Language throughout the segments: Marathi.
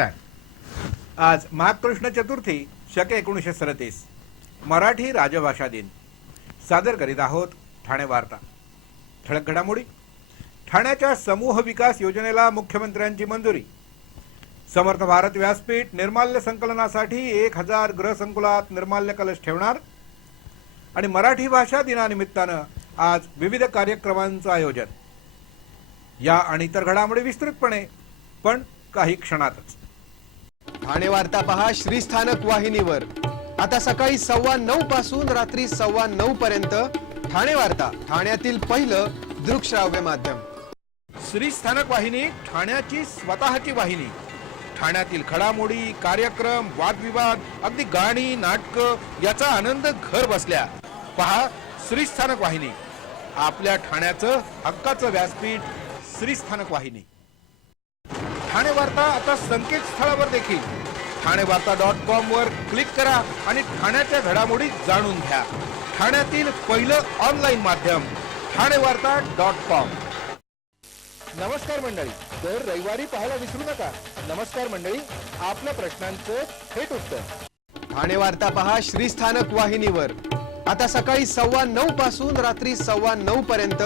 नमस्कार। आज माघ कृष्ण चतुर्थी शके 1937 मराठी राजभाषा दिन सादर करीत आहोत ठाणे वार्ता। ठळक घडामोडी। ठाण्याच्या समूह विकास योजनेला मुख्यमंत्र्यांची मंजुरी। समर्थ भारत व्यासपीठ निर्माल्य संकलनासाठी 1000 गृहसंकुलात निर्माल्य कलश ठेवणार आणि मराठी भाषा दिनानिमित्तानं आज विविध कार्यक्रमांचं आयोजन। या आणि इतर घडामोडी विस्तृतपणे पण काही क्षणातच। ठाणे वार्ता पहा श्रीस्थानक वाहिनीवर। आता सकाळी 9:15 पासून रात्री 9:15 पर्यंत ठाणे वार्ता, ठाण्यातील पहिलं दृकश्राव्य माध्यम। श्रीस्थानक वाहिनी ठाण्याची स्वतःची वाहिनी। ठाण्यातील घडामोडी, कार्यक्रम, वादविवाद, अगदी गाणी, नाटकं याचा आनंद घर बसल्या पहा श्रीस्थानक वाहिनी। आपल्या ठाण्याचं हक्काचं व्यासपीठ श्रीस्थानक वाहिनी। ठाणे वार्ता आता संकेतस्थळावर देखील ठाणेवार्ता.com वर क्लिक करा आणि ठाण्याच्या घडामोडी जाणून घ्या। ठाण्यातील पहिलं ऑनलाईन माध्यम ठाणेवार्ता.com। नमस्कार मंडळी, दर रविवारी पाहायला विसरू नका। नमस्कार मंडळी, आपल्या प्रश्नांचं थेट उत्तर। ठाणे वार्ता पहा श्रीस्थानक वाहिनीवर। आता सकाळी 9:15 पासून रात्री 9:15 पर्यंत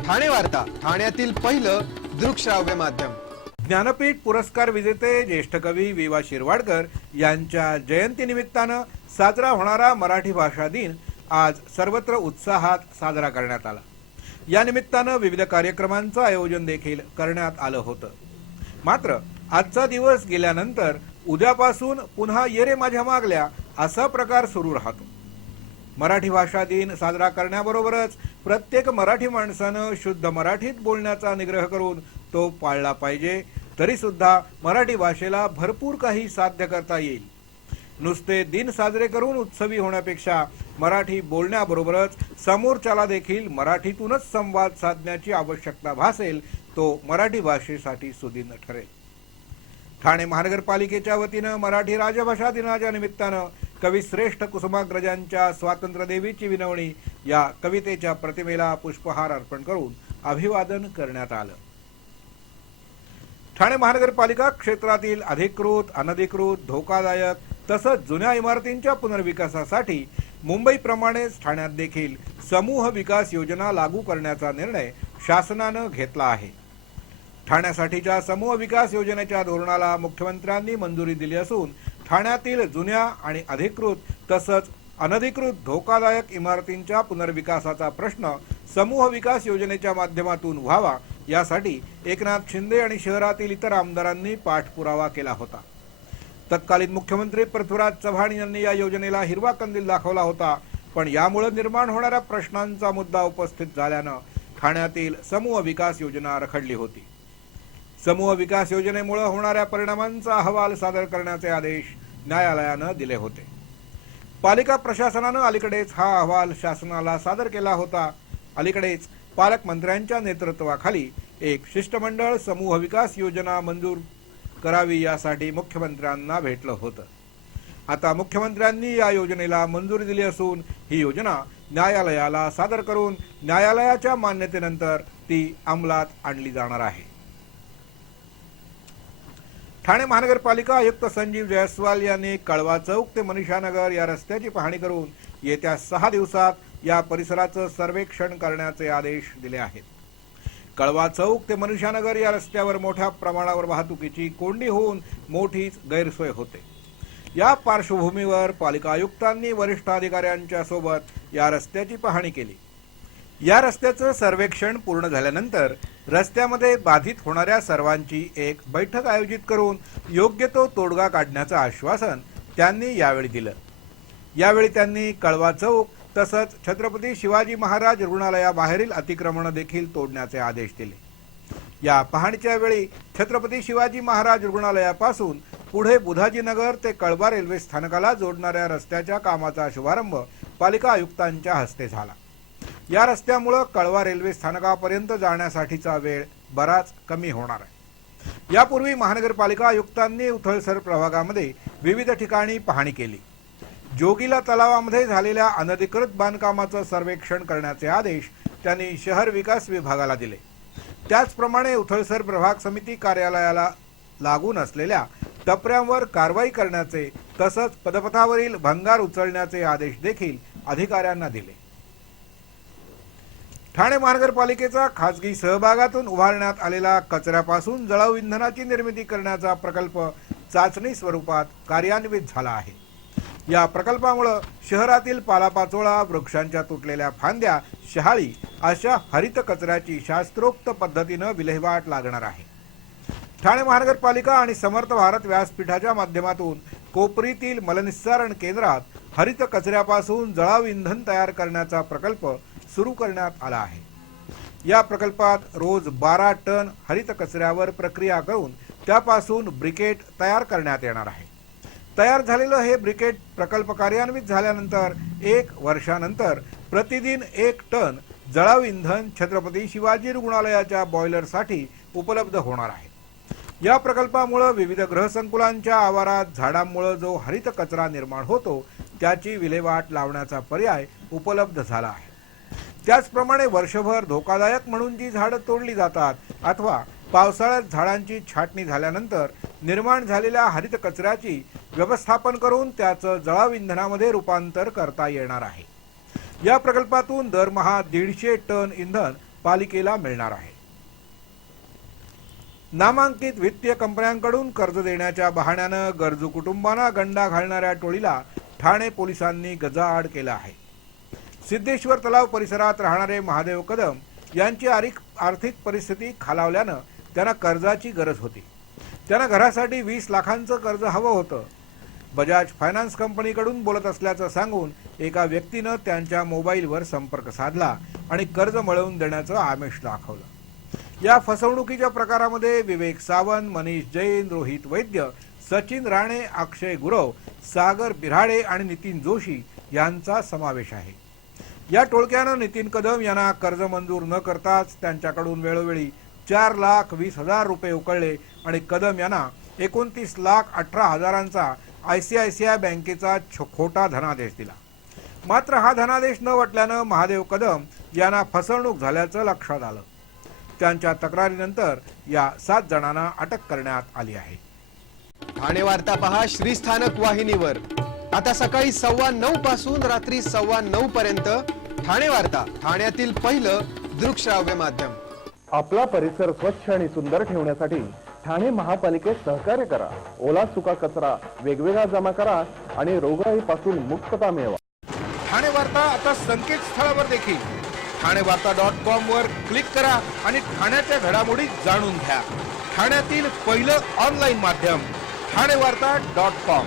ठाणे वार्ता, ठाण्यातील पहिलं दृकश्राव्य माध्यम। ज्ञानपीठ पुरस्कार विजेते ज्येष्ठ कवी वि.वा. शिरवाडकर यांच्या जयंतीनिमित्तानं साजरा होणारा मराठी भाषा दिन आज सर्वत्र उत्साहात साजरा करण्यात आला। या निमित्तानं विविध कार्यक्रमांचं आयोजन देखील करण्यात आलं होतं। मात्र आजचा दिवस गेल्यानंतर उद्यापासून पुन्हा ये रे माझ्या मागल्या असा प्रकार सुरू राहतो। मराठी भाषा दिन साजरा करण्याबरोबरच प्रत्येक मराठी माणसानं शुद्ध मराठीत बोलण्याचा निग्रह करून तो पाळला पाहिजे। तरी सुद्धा मराठी भाषेला भरपूर काही साध्य करता येईल। नुसते दिन साजरे करून उत्सवी होण्यापेक्षा मराठी बोलण्याबरोबरच समोरच्याला देखील मराठीतूनच संवाद साधण्याची आवश्यकता भासेल तो मराठी भाषेसाठी सुदिन ठरेल। ठाणे महानगरपालिकेच्या वतीनं मराठी राजभाषा दिनाच्या निमित्तानं कविश्रेष्ठ कुसुमाग्रजांच्या स्वातंत्र्यदेवीची विनवणी या कवितेच्या प्रतिमेला पुष्पहार अर्पण करून अभिवादन करण्यात आलं। ठाणे महानगरपालिका क्षेत्रातील अधिकृत, अनधिकृत, धोकादायक तसंच जुन्या इमारतींच्या पुनर्विकासासाठी मुंबईप्रमाणेच ठाण्यात देखील समूह विकास योजना लागू करण्याचा निर्णय शासनानं घेतला आहे। ठाण्यासाठीच्या समूह विकास योजनेच्या धोरणाला मुख्यमंत्र्यांनी मंजुरी दिली असून ठाण्यातील जुन्या आणि अधिकृत तसंच अनधिकृत धोकादायक इमारतींच्या पुनर्विकासाचा प्रश्न समूह विकास योजनेच्या माध्यमातून व्हावा यासाठी एकनाथ शिंदे आणि शहरातील इतर आमदारांनी पाठपुरावा केला होता। तत्कालीन मुख्यमंत्री पृथ्वीराज चव्हाण यांनी या योजनेला हिरवा कंदील दाखवला होता, पण यामुळे निर्माण होणाऱ्या प्रश्नांचा मुद्दा उपस्थित झाल्यानं ठाण्यातील समूह विकास योजना रखडली होती। समूह विकास योजनेमुळे होणाऱ्या परिणामांचा अहवाल सादर करण्याचे आदेश न्यायालयानं दिले होते। पालिका प्रशासनानं अलीकडेच हा अहवाल शासनाला सादर केला होता। अलीकडेच पालकमंत्र्यांच्या नेतृत्वाखाली एक शिष्टमंडळ समूह विकास योजना मंजूर करावी यासाठी मुख्यमंत्र्यांना भेटलं होतं। आता मुख्यमंत्र्यांनी या योजनेला मंजुरी दिली असून ही योजना न्यायालयाला सादर करून न्यायालयाच्या मान्यतेनंतर ती अंमलात आणली जाणार आहे। ठाणे महानगरपालिका आयुक्त संजीव जयस्वाल यांनी कळवा चौक ते मनीषानगर या रस्त्याची पाहणी करून येत्या 6 दिवसात या परिसराचं सर्वेक्षण करण्याचे आदेश दिले आहेत। कळवा चौक ते मनीषानगर या रस्त्यावर मोठ्या प्रमाणावर वाहतुकीची कोंडी होऊन मोठीच गैरसोय होते। या पार्श्वभूमीवर पालिका आयुक्तांनी वरिष्ठ अधिकाऱ्यांच्या सोबत या रस्त्याची पाहणी केली। या रस्त्याचं सर्वेक्षण पूर्ण झाल्यानंतर रस्त्यामध्ये बाधित होणाऱ्या सर्वांची एक बैठक आयोजित करून योग्य तो तोडगा काढण्याचं आश्वासन त्यांनी यावेळी दिलं। यावेळी त्यांनी कळवा चौक तसंच छत्रपती शिवाजी महाराज रुग्णालयाबाहेरील अतिक्रमण देखील तोडण्याचे आदेश दिले। या पाहणीच्या वेळी छत्रपती शिवाजी महाराज रुग्णालयापासून पुढे बुधाजीनगर ते कळवा रेल्वे स्थानकाला जोडणाऱ्या रस्त्याच्या कामाचा शुभारंभ पालिका आयुक्तांच्या हस्ते झाला। या रस्त्यामुळे कळवा रेल्वे स्थानकापर्यंत जाण्यासाठीचा वेळ बराच कमी होणार आहे। यापूर्वी महानगरपालिका आयुक्तांनी उथळसर प्रभागामध्ये विविध ठिकाणी पाहणी केली। जोगीला तलावामध्ये झालेल्या अनधिकृत बांधकामाचं सर्वेक्षण करण्याचे आदेश त्यांनी शहर विकास विभागाला दिले। त्याचप्रमाणे उथळसर प्रभाग समिती कार्यालयाला लागून असलेल्या टपऱ्यांवर कारवाई करण्याचे तसंच पदपथावरील भंगार उचलण्याचे आदेश देखील अधिकाऱ्यांना दिले. ठाणे महानगरपालिकेचा खासगी सहभागातून उभारण्यात आलेला कचऱ्यापासून जळाऊ इंधनाची निर्मिती करण्याचा प्रकल्प चाचणी स्वरूपात कार्यान्वित झाला आहे. या प्रकल्पामुळे शहरातील पालापाचोळा, वृक्षांच्या तुटलेल्या फांद्या, शहाळी अशा हरित कचऱ्याची शास्त्रोक्त पद्धतीनं विल्हेवाट लागणार आहे. ठाणे महानगरपालिका आणि समर्थ भारत व्यासपीठाच्या माध्यमातून कोपरीतील मलनिस्सारण केंद्रात हरित कचऱ्यापासून जळाऊ इंधन तयार करण्याचा प्रकल्प सुरू करण्यात आला आहे. या प्रकल्पात रोज 12 टन हरित कचऱ्यावर प्रक्रिया करून त्यापासून ब्रिकेट तयार करण्यात येणार आहे. तयार झालेलं हे ब्रिकेट प्रकल्प कार्यान्वित झाल्यानंतर 1 वर्षानंतर प्रतिदिन 1 टन जळाऊ इंधन छत्रपती शिवाजी रुग्णालयाच्या बॉयलरसाठी उपलब्ध होणार आहे. या प्रकल्पामुळे विविध गृहसंकुलांच्या आवारात झाडांमुळे जो हरित कचरा निर्माण होतो त्याची विल्हेवाट लावण्याचा पर्याय उपलब्ध झाला आहे. त्याचप्रमाणे वर्षभर धोकादायक म्हणून जी झाडं तोडली जातात अथवा पावसाळ्यात झाडांची छाटणी झाल्यानंतर निर्माण झालेल्या हरित कचऱ्याची व्यवस्थापन करून त्याचं जळाऊ इंधनामध्ये रूपांतर करता येणार आहे. या प्रकल्पातून दरमहा 150 टन इंधन पालिकेला मिळणार आहे. नामांकित वित्तीय कंपन्यांकडून कर्ज देण्याच्या बहाण्यानं गरजू कुटुंबांना गंडा घालणाऱ्या टोळीला ठाणे पोलिसांनी गजाआड केला आहे. सिद्धेश्वर तलाव परिसरात राहणारे महादेव कदम यांची आर्थिक परिस्थिती खालावल्यानं त्यांना कर्जाची गरज होती. त्यांना घरासाठी 20 लाखांचं कर्ज हवं होतं. बजाज फायनान्स कंपनीकडून बोलत असल्याचं सांगून एका व्यक्तीनं त्यांच्या मोबाईलवर संपर्क साधला आणि कर्ज मिळवून देण्याचं आमिष दाखवलं. या फसवणुकीच्या प्रकारामध्ये विवेक सावंत, मनीष जैन, रोहित वैद्य, सचिन राणे, अक्षय गुरव, सागर बिराडे आणि नितीन जोशी यांचा समावेश आहे. या टोळक्यानं नितीन कदम यांना कर्ज मंजूर न करताच त्यांच्याकडून वेळोवेळी 4,20,000 रुपये उकळले आणि कदम यांना 29,18,000चा ICICI बँकेचा खोटा धनादेश दिला. मात्र हा धनादेश न वटल्यानं महादेव कदम यांना फसवणूक झाल्याचं लक्षात आलं. त्यांच्या तक्रारीनंतर या 7 जणांना अटक करण्यात आली आहे. ठाणे वार्ता पहा श्रीस्थानक वाहिनीवर. आता सकाळी 9:15 पासून रात्री 9:15 पर्यंत ठाणे वार्ता, ठाण्यातील पहिलं दृकश्राव्य माध्यम. आपला परिसर स्वच्छ आणि सुंदर ठेवण्यासाठी ठाणे महापालिकेत सहकार्य करा. ओला सुका कचरा वेगवेगळा जमा करा आणि रोगराईपासून मुक्तता मिळवा. ठाणे वार्ता आता संकेतस्थळावर देखील ठाणेवार्ता.com वर क्लिक करा आणि ठाण्याच्या घडामोडी जाणून घ्या. ठाण्यातील पहिलं ऑनलाईन माध्यम ठाणेवार्ता.com.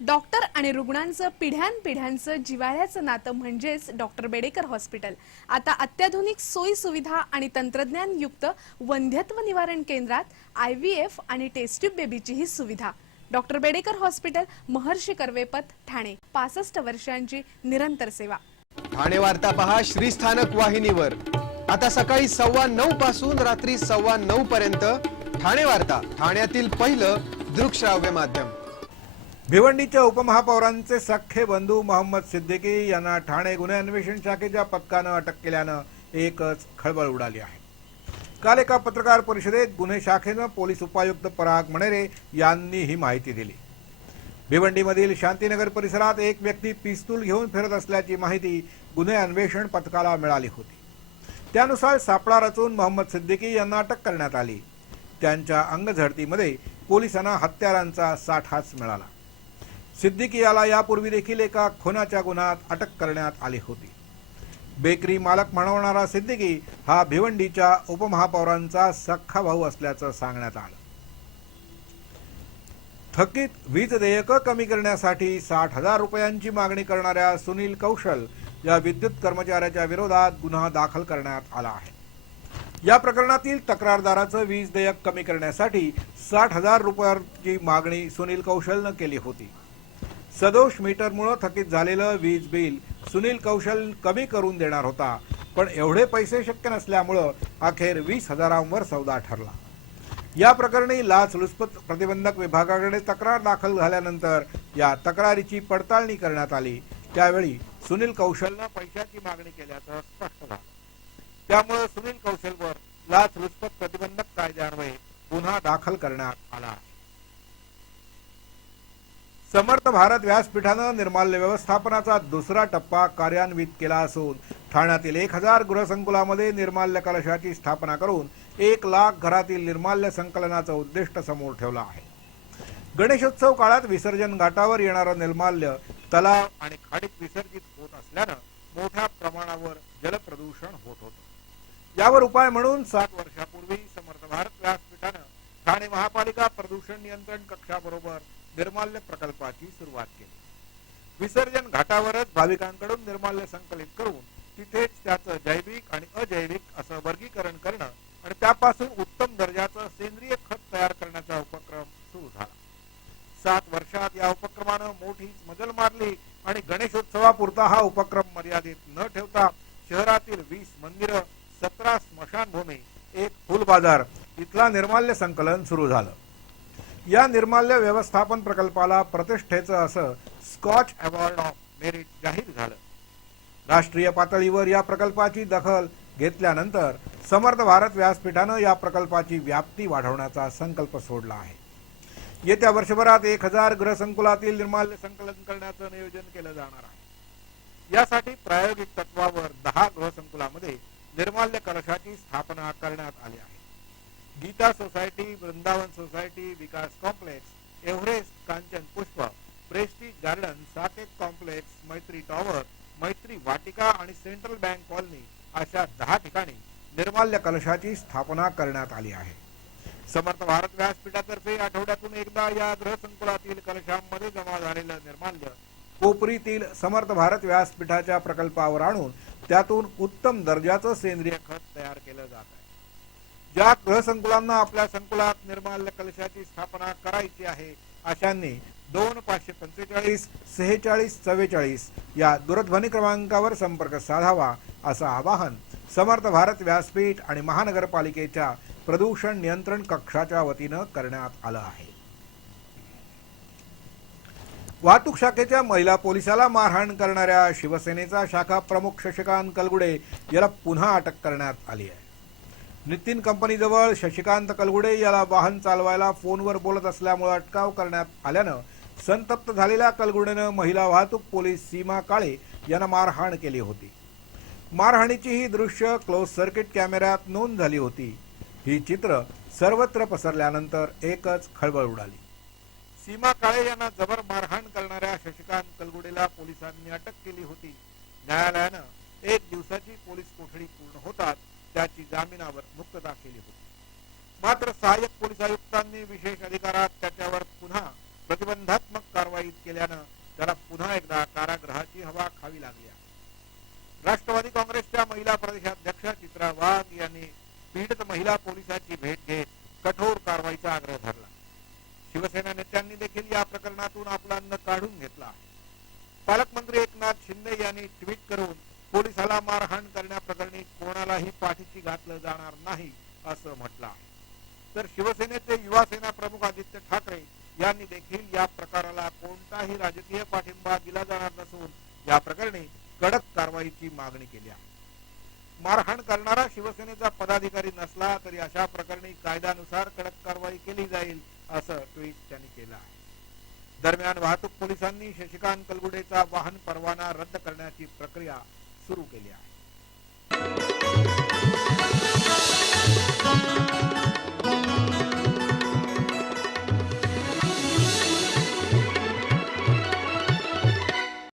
डॉक्टर आणि रुग्णांचं पिढ्यानपिढ्यांचं जिव्हाळ्याचं नातं म्हणजेच डॉक्टर बेडेकर हॉस्पिटल. आता अत्याधुनिक सोयी सुविधा आणि तंत्रज्ञान युक्त वंध्यत्व निवारण केंद्रात IVF आणि टेस्ट ट्यूब बेबीची ही सुविधा. डॉक्टर बेडेकर हॉस्पिटल, महर्षी कर्वेपथ, ठाणे. 65 वर्षांची निरंतर सेवा. ठाणे वार्ता पहा श्रीस्थानक वाहिनीवर. आता सकाळी 9:15 पासून रात्री 9:15 पर्यंत ठाणे वार्ता, ठाण्यातील पहिलं दृकश्राव्य माध्यम. भिवंडीच्या उपमहापौरांचे सख्खे बंधू मोहम्मद सिद्दीकी यांना ठाणे गुन्हे अन्वेषण शाखेच्या पथकानं अटक केल्यानं एकच खळबळ उडाली आहे. काल एका पत्रकार परिषदेत गुन्हे शाखेनं पोलीस उपायुक्त पराग मणेरे यांनी ही माहिती दिली. भिवंडीमधील शांतीनगर परिसरात एक व्यक्ती पिस्तूल घेऊन फिरत असल्याची माहिती गुन्हे अन्वेषण पथकाला मिळाली होती. त्यानुसार सापळा रचून मोहम्मद सिद्दीकी यांना अटक करण्यात आली. त्यांच्या अंगझडतीमध्ये पोलिसांना हत्यारांचा साठाच मिळाला. सिद्दीकी याला यापूर्वी देखील एका खुनाच्या गुन्ह्यात अटक करण्यात आली होती. बेकरी मालक म्हणवणारा सिद्दीकी हा भिवंडीच्या उपमहापौरांचा सख्खा भाऊ असल्याचं सांगण्यात आलं. थकीत वीज देयकं कमी करण्यासाठी 60,000 रुपयांची मागणी करणाऱ्या सुनील कौशल या विद्युत कर्मचाऱ्याच्या विरोधात गुन्हा दाखल करण्यात आला आहे. या प्रकरणातील तक्रारदाराचं वीज देयक कमी करण्यासाठी 60,000 रुपयांची मागणी सुनील कौशलनं केली होती. सदोष मीटरमुळे थकीत झालेलं वीज बिल सुनील कौशल कमी करून देणार होता, पण एवढे पैसे शक्य नसल्यामुळं अखेर 20,000वर सौदा ठरला. या प्रकरणी लाचलुचपत प्रतिबंधक विभागाकडे तक्रार दाखल झाल्यानंतर या तक्रारीची पडताळणी करण्यात आली. त्यावेळी सुनील कौशलनं पैशाची मागणी केल्याचं स्पष्ट झालं. त्यामुळे सुनील कौशलवर लाचलुचपत प्रतिबंधक कायद्यान्वये गुन्हा दाखल करण्यात आला. समर्थ भारत व्यासपीठानं निर्माल्य व्यवस्थापनाचा दुसरा टप्पा कार्यान्वित केला असून ठाण्यातील 1000 गृहसंकुलामध्ये निर्माल्य कलशाची स्थापना करून 1 लाख घरातील निर्माल्य संकलनाचं उद्दिष्ट समोर ठेवलं आहे. गणेशोत्सव काळात विसर्जन घाटावर येणारं निर्माल्य तलाव आणि खाडीत विसर्जित होत असल्यानं मोठ्या प्रमाणावर जलप्रदूषण होत होतं. यावर उपाय म्हणून 7 वर्षापूर्वी समर्थ भारत व्यासपीठानं ठाणे महापालिका प्रदूषण नियंत्रण कक्षाबरोबर निर्माल्य प्रकल्पाची सुरुवात केली. विसर्जन घाटावरच भाविकांकडून निर्माल्य संकलित करून तिथेच त्याचं जैविक आणि अजैविक असं वर्गीकरण करणं आणि त्यापासून उत्तम दर्जाचं सेंद्रिय खत तयार करण्याचा उपक्रम सुरू झाला. 7 वर्षात या उपक्रमानं मोठी मजल मारली आणि गणेशोत्सवापुरता हा उपक्रम मर्यादित न ठेवता शहरातील 20 मंदिरं, 17 स्मशानभूमी, 1 फुल बाजार इथला निर्माल्य संकलन सुरू झालं. या निर्माल्य व्यवस्थापन प्रकल्पाला प्रतिष्ठेचं असं स्कॉच अवॉर्ड ऑफ मेरिट जाहीर झालं. राष्ट्रीय पातळीवर या प्रकल्पाची दखल घेतल्यानंतर समर्थ भारत व्यासपीठानं या प्रकल्पाची व्याप्ती वाढवण्याचा संकल्प सोडला आहे. येत्या वर्षभरात 1000 गृहसंकुलातील निर्माल्य संकलन करण्याचं नियोजन केलं जाणार आहे. यासाठी प्रायोगिक तत्वावर 10 गृहसंकुलामध्ये निर्माल्य कलशाची स्थापना करण्यात आली आहे. गीता सोसायटी, वृंदावन सोसायटी, विकास कॉम्प्लेक्स, एव्हरेस्ट, कांचन पुष्प, प्रेस्टीज गार्डन, साकेत कॉम्प्लेक्स, मैत्री टॉवर, मैत्री वाटिका आणि सेंट्रल बँक कॉलनी अशा 10 ठिकाणी निर्माल्य कलशाची स्थापना करण्यात आली आहे. समर्थ भारत व्यासपीठातर्फे आठवड्यातून एकदा या गृहसंकुलातील कलशांमध्ये जमा झालेलं निर्माल्य कोपरीतील समर्थ भारत व्यासपीठाच्या प्रकल्पावर आणून त्यातून उत्तम दर्जाचं सेंद्रिय खत तयार केलं जात आहे. ज्या गृहसंकुलांना आपल्या संकुलात निर्माल्य कलशाची स्थापना करायची आहे अशांनी 2545 46 44 या दूरध्वनी क्रमांकावर संपर्क साधावा असं आवाहन समर्थ भारत व्यासपीठ आणि महानगरपालिकेच्या प्रदूषण नियंत्रण कक्षाच्या वतीनं करण्यात आलं आहे. वाहतूक शाखेच्या महिला पोलिसाला मारहाण करणाऱ्या शिवसेनेचा शाखा प्रमुख शशिकांत कलगुडे याला पुन्हा अटक करण्यात आली आहे. नितीन कंपनीजवळ शशिकांत कलगुडे याला वाहन चालवायला फोनवर बोलत असल्यामुळे अटकाव करण्यात आल्यानं संतप्त झालेल्या कलगुडेनं महिला वाहतूक पोलीस सीमा काळे यांना मारहाण केली होती. मारहाणीची ही दृश्य क्लोज सर्किट कॅमेऱ्यात नोंद झाली होती. ही चित्र सर्वत्र पसरल्यानंतर एकच खळबळ उडाली. सीमा काळे यांना जबर मारहाण करणाऱ्या शशिकांत कलगुडेला पोलिसांनी अटक केली होती. न्यायालयानं 1 दिवसाची पोलीस कोठडी पूर्ण होतात त्याची जामिनावर मुक्तता केली होती. मात्र सहाय्यक पोलीस आयुक्तांनी विशेष अधिकारात त्याच्यावर पुन्हा प्रतिबंधात्मक कारवाई केल्यानं त्याला पुन्हा एकदा कारागृहाची हवा खावी लागली आहे. राष्ट्रवादी काँग्रेसच्या महिला प्रदेशाध्यक्षा चित्रा वाघ यांनी पीडित महिला पोलिसाची भेट घेत कठोर कारवाईचा आग्रह धरला. शिवसेना नेत्यांनी देखील या प्रकरणातून आपला अन्न काढून घेतला आहे. पालकमंत्री एकनाथ शिंदे यांनी ट्विट करून पोलिसाला मारहाण करण्याप्रकरणी कोणालाही पाठीशी घातलं जाणार नाही असं म्हटलं आहे. तर शिवसेनेचे युवा सेना प्रमुख आदित्य ठाकरे यांनी देखील या प्रकाराला कोणताही राजकीय पाठिंबा दिला जाणार नसून या प्रकरणी कडक कारवाईची मागणी केली आहे. मारहाण करणारा शिवसेनेचा पदाधिकारी नसला तरी अशा प्रकरणी कायद्यानुसार कडक कारवाई केली जाईल असं ट्विट त्यांनी केलं आहे. दरम्यान वाहतूक पोलिसांनी शशिकांत कलगुडेचा वाहन परवाना रद्द करण्याची प्रक्रिया सुरू केली आहे.